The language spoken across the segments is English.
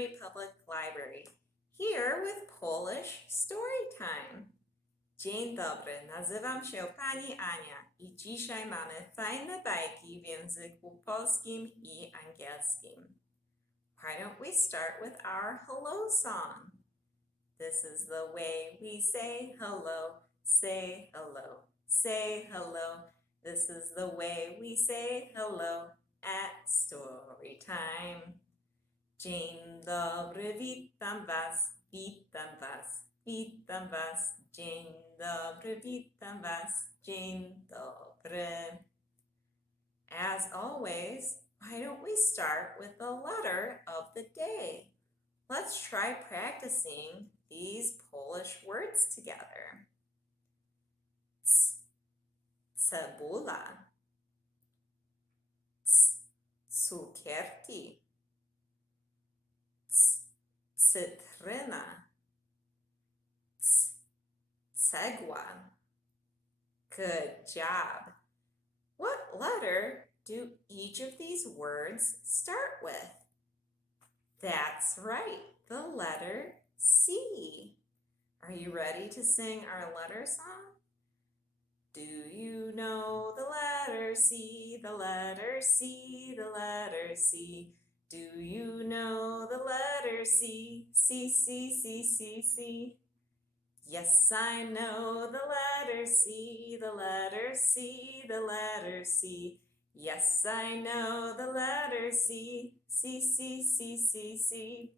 Montgomery Public Library, here with Polish Storytime. Dzień dobry, nazywam się Pani Ania i dzisiaj mamy fajne bajki w języku polskim i angielskim. Why don't we start with our hello song? This is the way we say hello, say hello, say hello. This is the way we say hello at Storytime. Dzień dobry, witam was, witam was, witam was. Dzień dobry, witam was, dzień dobry. As always, why don't we start with the letter of the day? Let's try practicing these Polish words together. Cebula, cukierki, cytryna, cegła. Good job. What letter do each of these words start with? That's right, the letter C. Are you ready to sing our letter song? Do you know the letter C, the letter C, the letter C? Do you know the letter C, C, C, C, C, C? Yes, I know the letter C, the letter C, the letter C. Yes, I know the letter C, C, C, C, C, C.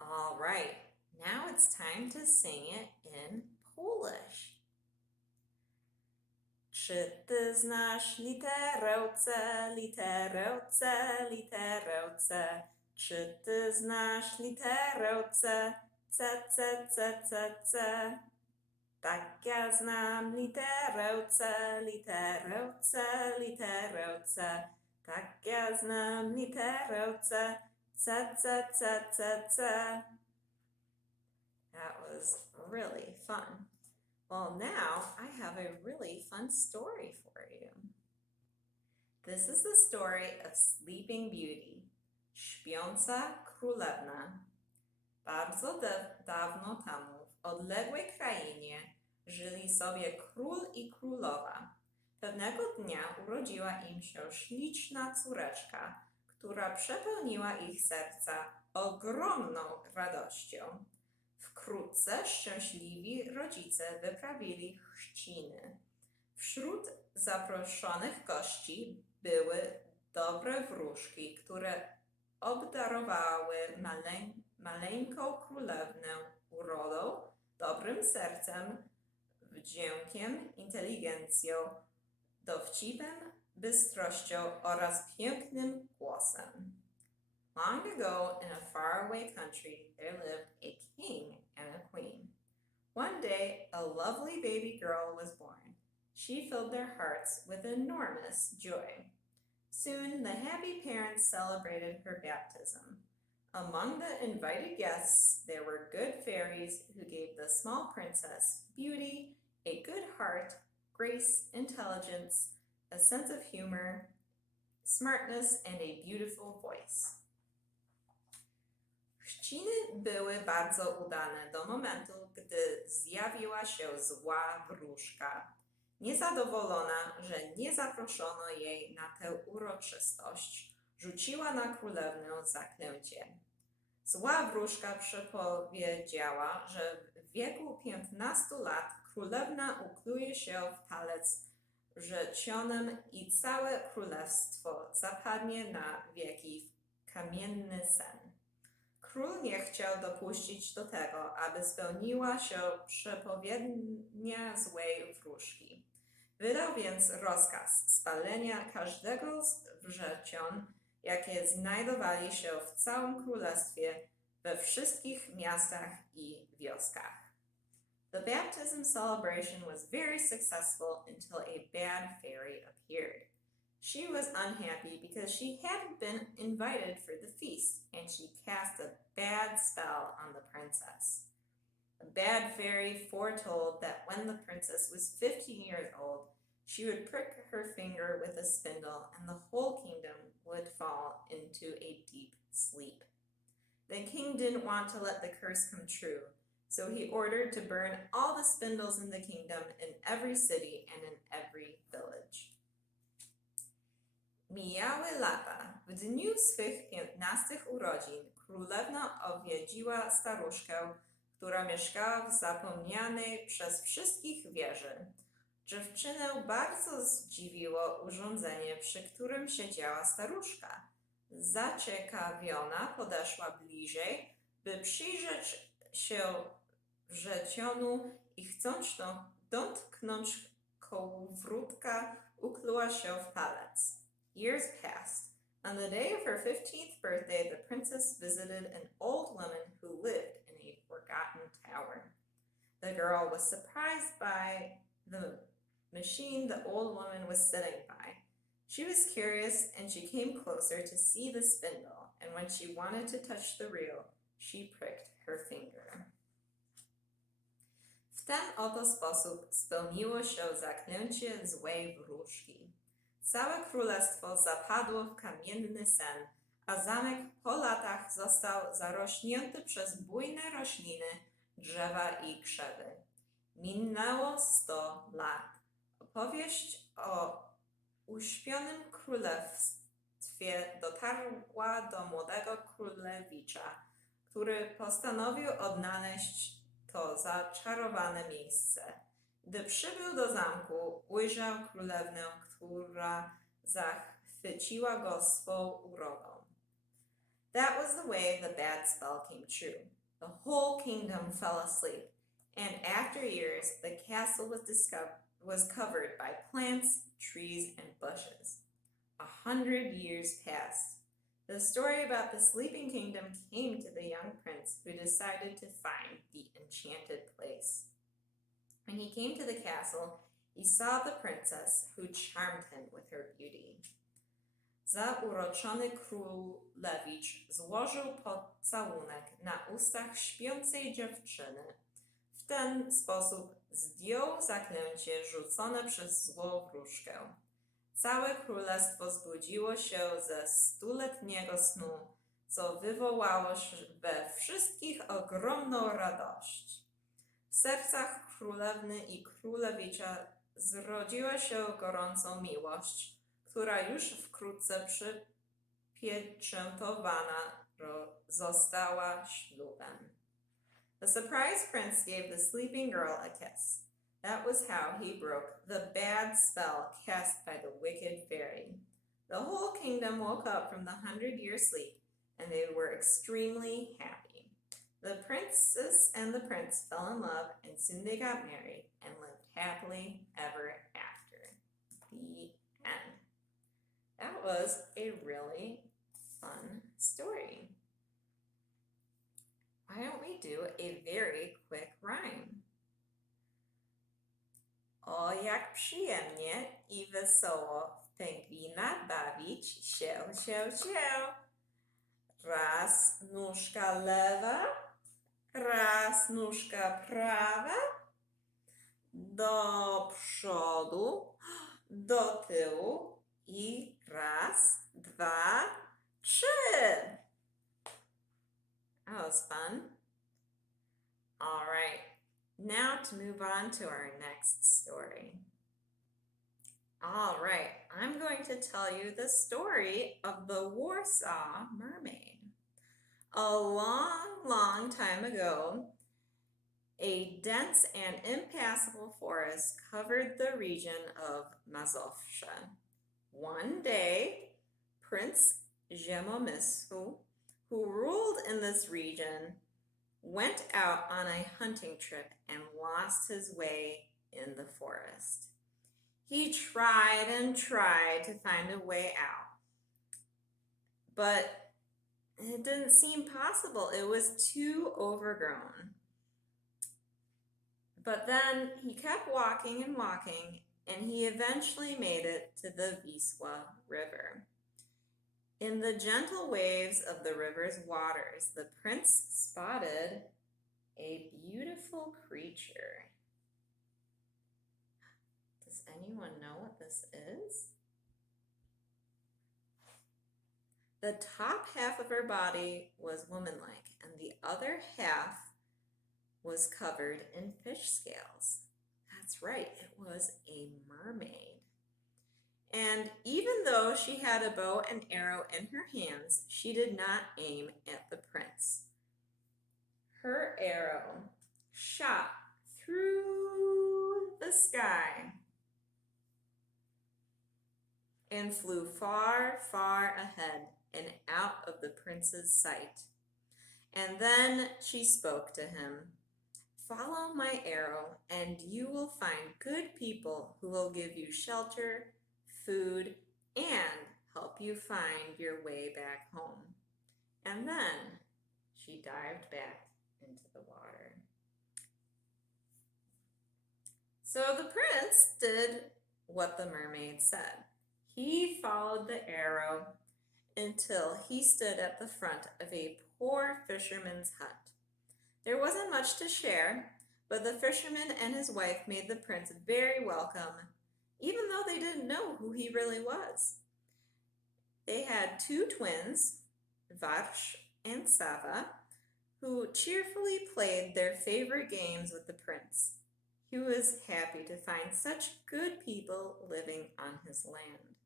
All right, now it's time to sing it in Polish. Czy ty znasz literę C, literę C, literę C? Czy ty znasz literę C, C, C, C, C, C? Tak, ja znam literę C, literę C, literę C. Tak, ja znam literę C, C, C, C, C, C. That was really fun. Well, now I have a really fun story for you. This is the story of Sleeping Beauty, Śpiąca Królewna. Bardzo dawno temu w odległej krainie żyli sobie król i królowa. Pewnego dnia urodziła im się śliczna córeczka, która przepełniła ich serca ogromną radością. Wkrótce szczęśliwi rodzice wyprawili chrzciny. Wśród zaproszonych gości były dobre wróżki, które obdarowały maleńką królewnę urodą, dobrym sercem, wdziękiem, inteligencją, dowcipem, bystrością oraz pięknym głosem. Long ago, in a faraway country, there lived a king and a queen. One day, a lovely baby girl was born. She filled their hearts with enormous joy. Soon, the happy parents celebrated her baptism. Among the invited guests, there were good fairies who gave the small princess beauty, a good heart, grace, intelligence, a sense of humor, smartness, and a beautiful voice. Chrzciny były bardzo udane do momentu, gdy zjawiła się zła wróżka. Niezadowolona, że nie zaproszono jej na tę uroczystość, rzuciła na królewnę zaklęcie. Zła wróżka przepowiedziała, że w wieku 15 lat królewna ukluje się w palec wrzecionem i całe królestwo zapadnie na wieki w kamienny sen. Król nie chciał dopuścić do tego, aby spełniła się przepowiednia złej wróżki. Wydał więc rozkaz spalenia każdego z wrzecion, jakie znajdowali się w całym królestwie, we wszystkich miastach i wioskach. The baptism celebration was very successful until a bad fairy appeared. She was unhappy because she hadn't been invited for the feast, and she cast a bad spell on the princess. A bad fairy foretold that when the princess was 15 years old, she would prick her finger with a spindle and the whole kingdom would fall into a deep sleep. The king didn't want to let the curse come true, so he ordered to burn all the spindles in the kingdom in every city and in every village. Mijały lata. W dniu swych 15 urodzin królewna odwiedziła staruszkę, która mieszkała w zapomnianej przez wszystkich wieży. Dziewczynę bardzo zdziwiło urządzenie, przy którym siedziała staruszka. Zaciekawiona podeszła bliżej, by przyjrzeć się wrzecionu i chcąc dotknąć kołowrótka, ukłuła się w palec. Years passed. On the day of her 15th birthday, the princess visited an old woman who lived in a forgotten tower. The girl was surprised by the machine the old woman was sitting by. She was curious and she came closer to see the spindle, and when she wanted to touch the reel, she pricked her finger. W ten oto sposób spełniło się zaklęcie złej wróżki. Całe królestwo zapadło w kamienny sen, a zamek po latach został zarośnięty przez bujne rośliny, drzewa i krzewy. Minęło 100 lat. Opowieść o uśpionym królestwie dotarła do młodego królewicza, który postanowił odnaleźć to zaczarowane miejsce. Gdy przybył do zamku, ujrzał królewnę, która zachwyciła go swą urodą. That was the way the bad spell came true. The whole kingdom fell asleep, and after years, the castle was covered by plants, trees, and bushes. 100 years passed. The story about the sleeping kingdom came to the young prince, who decided to find the enchanted place. When he came to the castle, he saw the princess, who charmed him with her beauty. Zauroczony królewicz złożył pocałunek na ustach śpiącej dziewczyny. W ten sposób zdjął zaklęcie rzucone przez złą wróżkę. Całe królestwo zbudziło się ze stuletniego snu, co wywołało we wszystkich ogromną radość. W sercach królewny i królewicza zrodziła się gorąca miłość, która już wkrótce przypieczętowana została ślubem. The surprised prince gave the sleeping girl a kiss. That was how he broke the bad spell cast by the wicked fairy. The whole kingdom woke up from the 100-year sleep, and they were extremely happy. The princess and the prince fell in love, and soon they got married and lived happily ever after. The end. That was a really fun story. Why don't we do a very quick rhyme? O, jak przyjemnie i wesoło w pingwina bawić się. Raz nóżka lewa, raz nóżka prawa, do przodu, do tyłu i raz, dwa, trzy. That was fun. All right, now to move on to our next story. All right, I'm going to tell you the story of the Warsaw Mermaid. A long, long time ago, a dense and impassable forest covered the region of Mazowsza. One day, Prince Przemysł, who ruled in this region, went out on a hunting trip and lost his way in the forest. He tried and tried to find a way out, but it didn't seem possible. It was too overgrown. But then he kept walking and walking, and he eventually made it to the Wisła River. In the gentle waves of the river's waters, the prince spotted a beautiful creature. Does anyone know what this is? The top half of her body was woman-like, and the other half was covered in fish scales. That's right, it was a mermaid. And even though she had a bow and arrow in her hands, she did not aim at the prince. Her arrow shot through the sky and flew far, far ahead and out of the prince's sight. And then she spoke to him. Follow my arrow, and you will find good people who will give you shelter, food, and help you find your way back home. And then she dived back into the water. So the prince did what the mermaid said. He followed the arrow until he stood at the front of a poor fisherman's hut. There wasn't much to share, but the fisherman and his wife made the prince very welcome, even though they didn't know who he really was. They had two twins, Varsh and Sava, who cheerfully played their favorite games with the prince. He was happy to find such good people living on his land.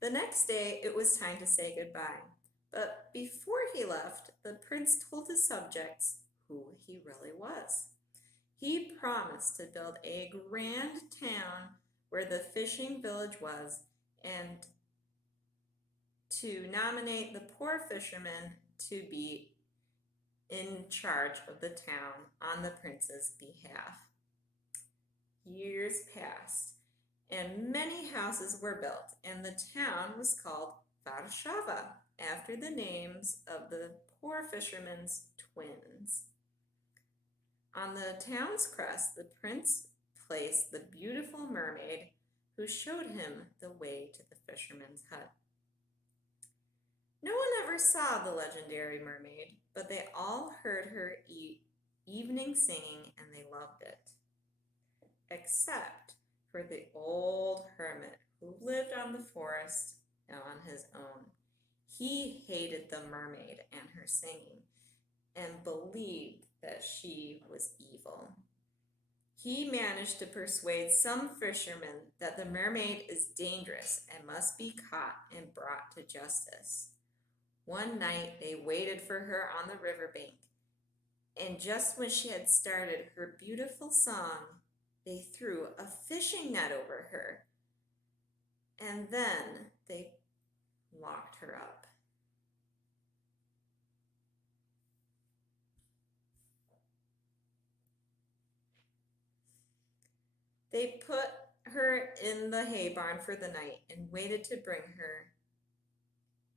The next day it was time to say goodbye, but before he left, the prince told his subjects who he really was. He promised to build a grand town where the fishing village was and to nominate the poor fisherman to be in charge of the town on the prince's behalf. Years passed, and many houses were built, and the town was called Warsaw, after the names of the poor fisherman's twins. On the town's crest, the prince placed the beautiful mermaid who showed him the way to the fisherman's hut. No one ever saw the legendary mermaid, but they all heard her evening singing and they loved it. Except for the old hermit who lived on the forest on his own. He hated the mermaid and her singing and believed that she was evil. He managed to persuade some fishermen that the mermaid is dangerous and must be caught and brought to justice. One night they waited for her on the riverbank, and just when she had started her beautiful song, they threw a fishing net over her, and then they locked her up. They put her in the hay barn for the night and waited to bring her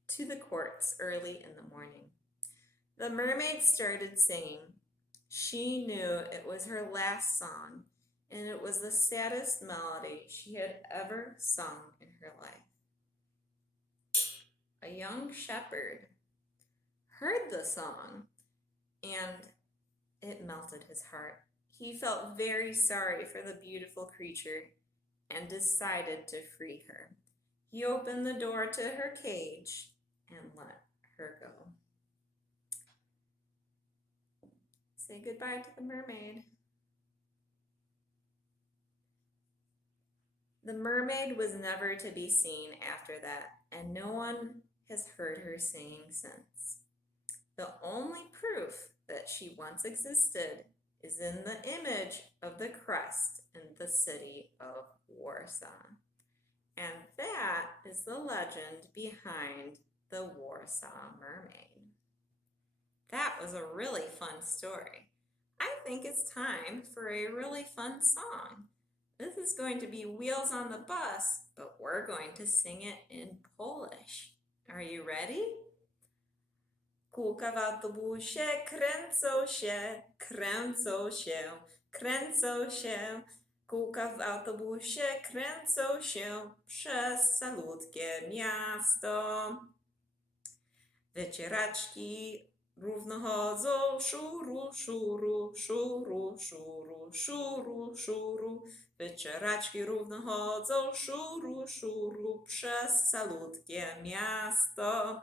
to the courts early in the morning. The mermaid started singing. She knew it was her last song, and it was the saddest melody she had ever sung in her life. A young shepherd heard the song, and it melted his heart. He felt very sorry for the beautiful creature and decided to free her. He opened the door to her cage and let her go. Say goodbye to the mermaid. The mermaid was never to be seen after that, and no one has heard her singing since. The only proof that she once existed is in the image of the crest in the city of Warsaw. And that is the legend behind the Warsaw Mermaid. That was a really fun story. I think it's time for a really fun song. This is going to be Wheels on the Bus, but we're going to sing it in Polish. Are you ready? Kółka w autobusie kręcą się, kręcą się, kręcą się. Kółka w autobusie kręcą się przez calutkie miasto. Wycieraczki równo chodzą, szuru, szuru, szuru, szuru, szuru, szuru. Wycieraczki równo chodzą, szuru, szuru, przez calutkie miasto.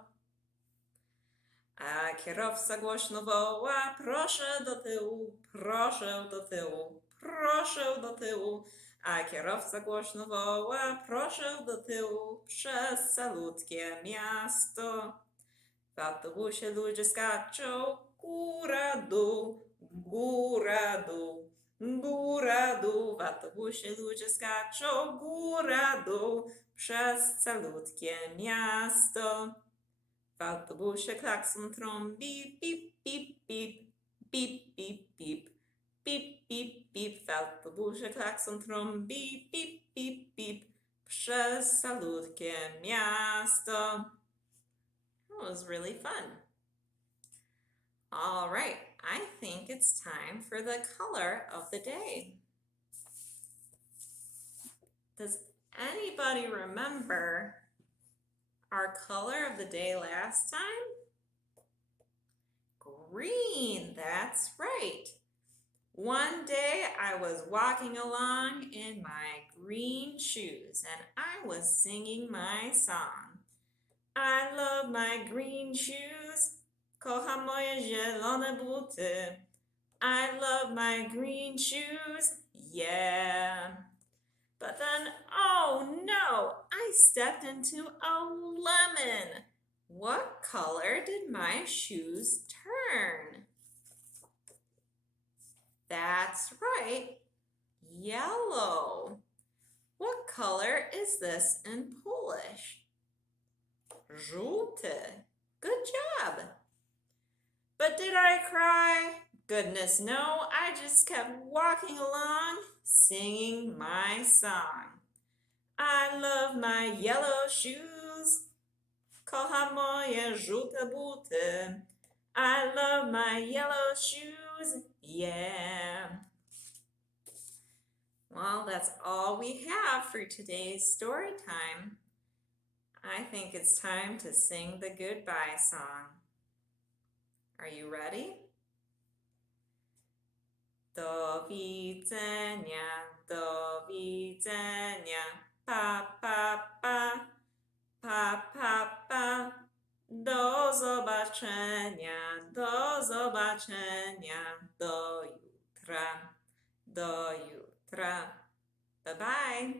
A kierowca głośno woła, proszę do tyłu, proszę do tyłu, proszę do tyłu. A kierowca głośno woła, proszę do tyłu, przez calutkie miasto. W autobusie ludzie skaczą, góra dół, góra dół, góra dół. W autobusie ludzie skaczą, góra dół, przez calutkie miasto. W autobusie klakson trąbi, pip, pip, pip, pip, pip, pip, pip, pip, pip. W autobusie klakson trąbi, pip, pip, pip, przez calutkie miasto. That was really fun. All right, I think it's time for the color of the day. Does anybody remember our color of the day last time? Green, that's right. One day I was walking along in my green shoes and I was singing my song. I love my green shoes, kocham moje zielone buty. I love my green shoes, yeah. But then, oh no, I stepped into a lemon. What color did my shoes turn? That's right, yellow. What color is this in Polish? Żółty. Good job. But did I cry? Goodness no, I just kept walking along, singing my song. I love my yellow shoes, kocham moje żółte buty. I love my yellow shoes, yeah. Well, that's all we have for today's story time. I think it's time to sing the goodbye song. Are you ready? Do widzenia, do widzenia, pa, pa, pa, pa, pa, pa. Do zobaczenia, do zobaczenia, do jutra, do jutra. Bye-bye.